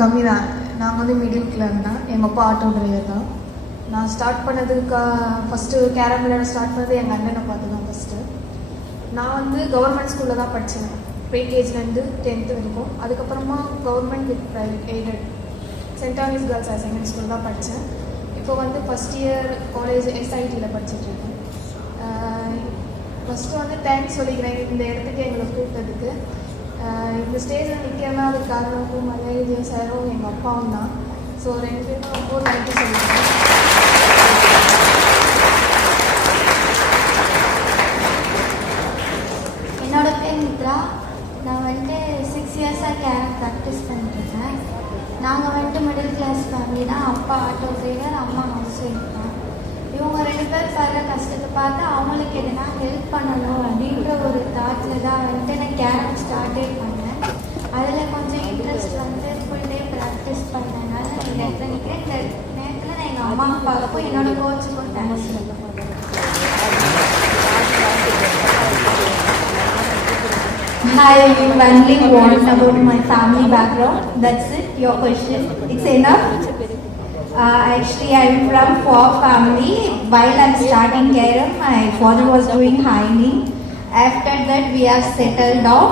கம்மி தான். நாங்கள் வந்து மிடில் கிளாஸ் தான். எங்கள் அப்பா ஆட்டோ டிரைவர் தான். நான் ஸ்டார்ட் பண்ணதுக்கு ஃபஸ்ட்டு கேரம் விளையாட ஸ்டார்ட் பண்ணது எங்கள் அண்ணனை பார்த்து தான் ஃபஸ்ட்டு. நான் வந்து கவர்மெண்ட் ஸ்கூலில் தான் படித்தேன், ப்ரீகேஜிலேருந்து 10th வரைக்கும். அதுக்கப்புறமா government with private aided saint Anne's girls higher secondary school தான் படித்தேன். இப்போ வந்து ஃபஸ்ட் இயர் காலேஜ் எஸ்ஐடியில் படிச்சுட்ருக்கேன். ஃபஸ்ட்டு வந்து தேங்க்ஸ் சொல்லிக்கிறேன் இந்த இடத்துக்கு எங்களை கூப்பிட்டதுக்கு. இந்த ஸ்டேஜில் நிற்கிறனா அதுக்கு காரணமும் மலைய சாரும் எங்கள் அப்பாவும் தான். ஸோ 2 பேரும் ரொம்ப நன்றி சொல்லிக்கிறேன். என்னோட பேர் மித்ரா. நான் வந்துட்டு 6 இயர்ஸாக கேரம் ப்ராக்டிஸ் பண்ணிட்டுருக்கேன். நாங்கள் வந்துட்டு மிடில் கிளாஸ் ஃபேமிலி தான். அப்பா ஆட்டோ டிரைவர், அம்மா ஹவுஸ் ஒய்ஃப் தான். இவங்க 2 பேர் படுற கஷ்டத்தை பார்த்து அவங்களுக்கு எதுனா ஹெல்ப் பண்ணணும் அப்படின்ற ஒரு தாட்டில் தான் வந்துட்டு நான் கேரம் ஸ்டார்டே பண்ணேன். அதில் கொஞ்சம் இன்ட்ரெஸ்ட் வந்து ஃபுல் டே ப்ராக்டிஸ் பண்ணனால இந்த இடத்துல நிற்கிறேன். இந்த நேரத்தில் நான் எங்கள் அம்மா அப்பாவுக்கும் என்னோட கோச்சுக்கும் தேங்க்ஸ் சொல்ல போகிறேன். Hi, you only want about my family background. That's it, your question. It's enough. Actually, I'm from poor family. While I'm starting carom, my father was doing hiring. After that, we have settled down,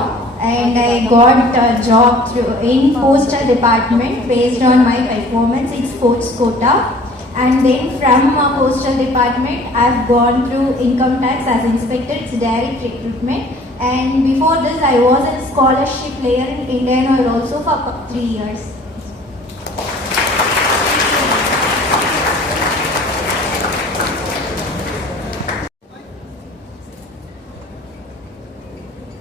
and I got a job in postal department based on my performance in sports quota. And then from postal department, I've gone through income tax as inspector. It's direct recruitment. And before this, I was a scholarship player in Indian Oil also for 3 years.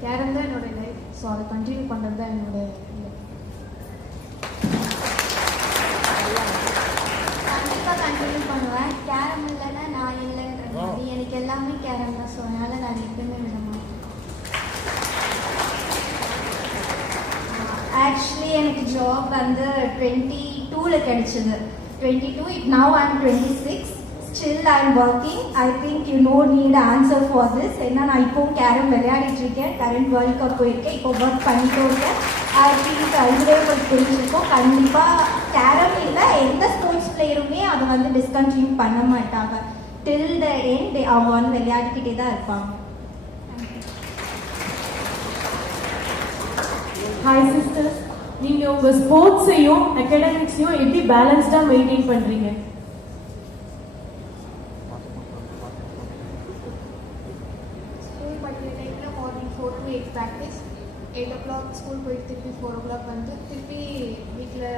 Carrom தான் என்னோட life. So அதை continue பண்ணுறது தான் என்னோட கண்டிப்பாக continue பண்ணுவேன். Carrom இல்லைன்னா நான் இல்லைன்ற மாதிரி எனக்கு எல்லாமே கேரம் தான். ஸோ அதனால் நான் எப்பவுமே விட மாட்டேன். ஆக்சுவலி எனக்கு ஜாப் வந்து 22ல் கிடைச்சது. 22. Now I'm 26. Still I'm working. I think you no need answer for this. ஏன்னா நான் இப்போவும் கேரம் விளையாடிட்டு இருக்கேன். கரண்ட் வேர்ல்ட் கப் போயிருக்கேன். இப்போ ஒர்க் பண்ணிட்டு இருக்கேன். ஐ திங்க் அதுவே உங்களுக்கு தெரிஞ்சிருக்கோம். கண்டிப்பாக கேரம் இல்லை எந்த ஸ்போர்ட்ஸ் பிளேயருமே அதை வந்து டிஸ்கண்டினியூ பண்ண மாட்டாங்க. டில் த எண்ட் அவங்க வந்து விளையாடிக்கிட்டே தான் இருப்பாங்க. ஹாய் சிஸ்டர்ஸ், நீங்கள் உங்கள் ஸ்போர்ட்ஸையும் அகாடமிக்ஸையும் எப்படி பேலன்ஸ்டாக மெயின்டைன் பண்ணுறீங்க? ஸ்கூல் படிக்கிற டைமில் morning 4 to 8 practice. 8 o'clock school போயிட்டு திருப்பி 4 o'clock வந்து திருப்பி வீட்டில்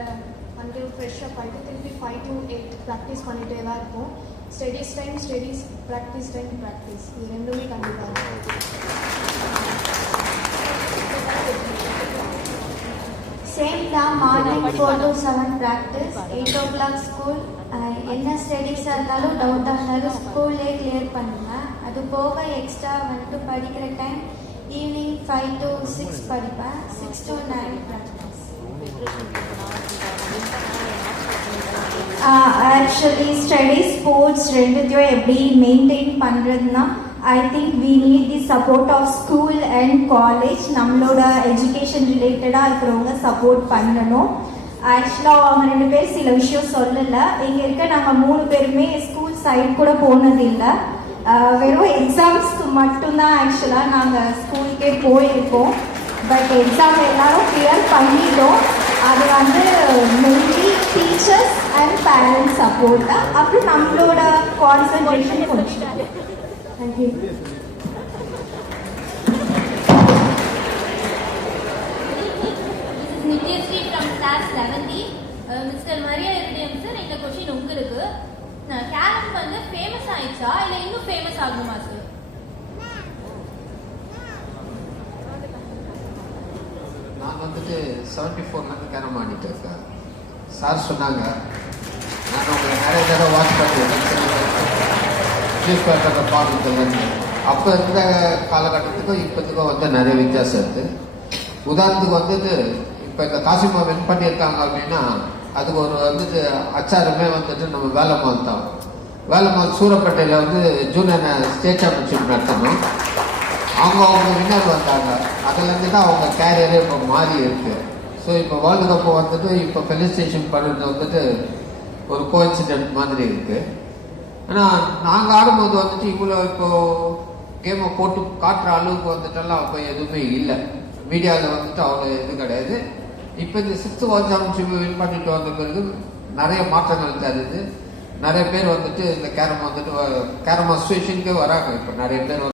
வந்து ஃப்ரெஷ்ஷப் ஆகிட்டு திருப்பி 5 to 8 ப்ராக்டிஸ் பண்ணிகிட்டே தான் இருக்கும். Studies time studies, practice time practice, இது ரெண்டுமே கண்டிப்பாக சேம் தான். Morning 4 to 7 practice, 8 o'clock school. என்ன ஸ்டடீஸாக இருந்தாலும் டவுட்டாக இருந்தாலும் ஸ்கூல்லே கிளியர் பண்ணுவேன். அது போக எக்ஸ்ட்ரா வந்துட்டு படிக்கிற டைம் ஈவினிங் 5 to 6 படிப்பேன். 6 to 9 practice. Actually study sports ரெண்டுத்தையும் எப்படி மெயின்டைன் பண்ணுறதுனா I think we need the support of school and college. நம்மளோட எஜுகேஷன் ரிலேட்டடாக இருக்கிறவங்க சப்போர்ட் பண்ணணும். ஆக்சுவலாக அவங்க 2 பேர் சில விஷயம் சொல்லலை. இங்கே இருக்க நாங்கள் 3 பேருமே ஸ்கூல் சைட் கூட போனதில்லை. வெறும் எக்ஸாம்ஸ்க்கு மட்டும்தான் ஆக்சுவலாக நாங்கள் ஸ்கூலுக்கே போயிருக்கோம். பட் எக்ஸாம் எல்லாரும் கிளியர் பண்ணிட்டோம். அது வந்து mainly teachers and parents support தான். அப்புறம் நம்மளோட கான்சன்ட்ரேஷன் கொஞ்சம். Thank you. This is Nityasri from class 11D. Mr. Maria Iridium sir, இந்த क्वेश्चन உங்களுக்கு. கேரம் வந்து ஃபேமஸ் ஆயிச்சா இல்ல இன்னும் ஃபேமஸ் ஆகுமா சார்? நான் வந்துட்டு 74 கேரம் ஆடிட்டேன் சார். சார் சொன்னாங்க, நான் உங்களை நிறைய தடவை வாட்ச் பண்ணியிருக்கேன் நியூஸ் பேப்பரில் பார்த்துட்டு. அப்போ இருந்த காலகட்டத்துக்கும் இப்போத்துக்கும் வந்து நிறைய வித்தியாசம் இருக்குது. உதாரணத்துக்கு வந்துட்டு இப்போ இந்த காசிமா வின் பண்ணியிருக்காங்க அப்படின்னா அதுக்கு ஒரு வந்துட்டு அச்சாரமே வந்துட்டு நம்ம வேலைமான் தான். வேலைமான் சூரப்பேட்டையில் வந்து ஜூனியர் ஸ்டேட் சாம்பியன்ஷிப் நடத்தணும். அவங்க வின்னர் வந்தாங்க. அதுலேருந்து தான் அவங்க கேரியரே இப்போ மாறி இருக்குது. ஸோ இப்போ வேர்ல்டு கப்பை வந்துட்டு இப்போ ஃபெலிசிட்டேஷன் பண்ணுறது வந்துட்டு ஒரு கோஇன்சிடென்ட் மாதிரி இருக்குது. ஆனால் நாங்கள் ஆடும்போது வந்துட்டு இவ்வளோ இப்போ கேமை போட்டு காட்டுற அளவுக்கு வந்துட்டெல்லாம் அப்போ எதுவுமே இல்லை. மீடியாவில் வந்துட்டு அவ்வளோ இது கிடையாது. இப்போ இந்த 6th வேர்ல்ட் சாம்பியன்ஷிப் வின் பண்ணிட்டு வந்த பிறகு நிறைய மாற்றங்கள் தெரியுது. நிறைய பேர் வந்துட்டு இந்த கேரம் வந்துட்டு கேரம் அசோசியேஷனுக்கே வராங்க. இப்போ நிறைய பேர்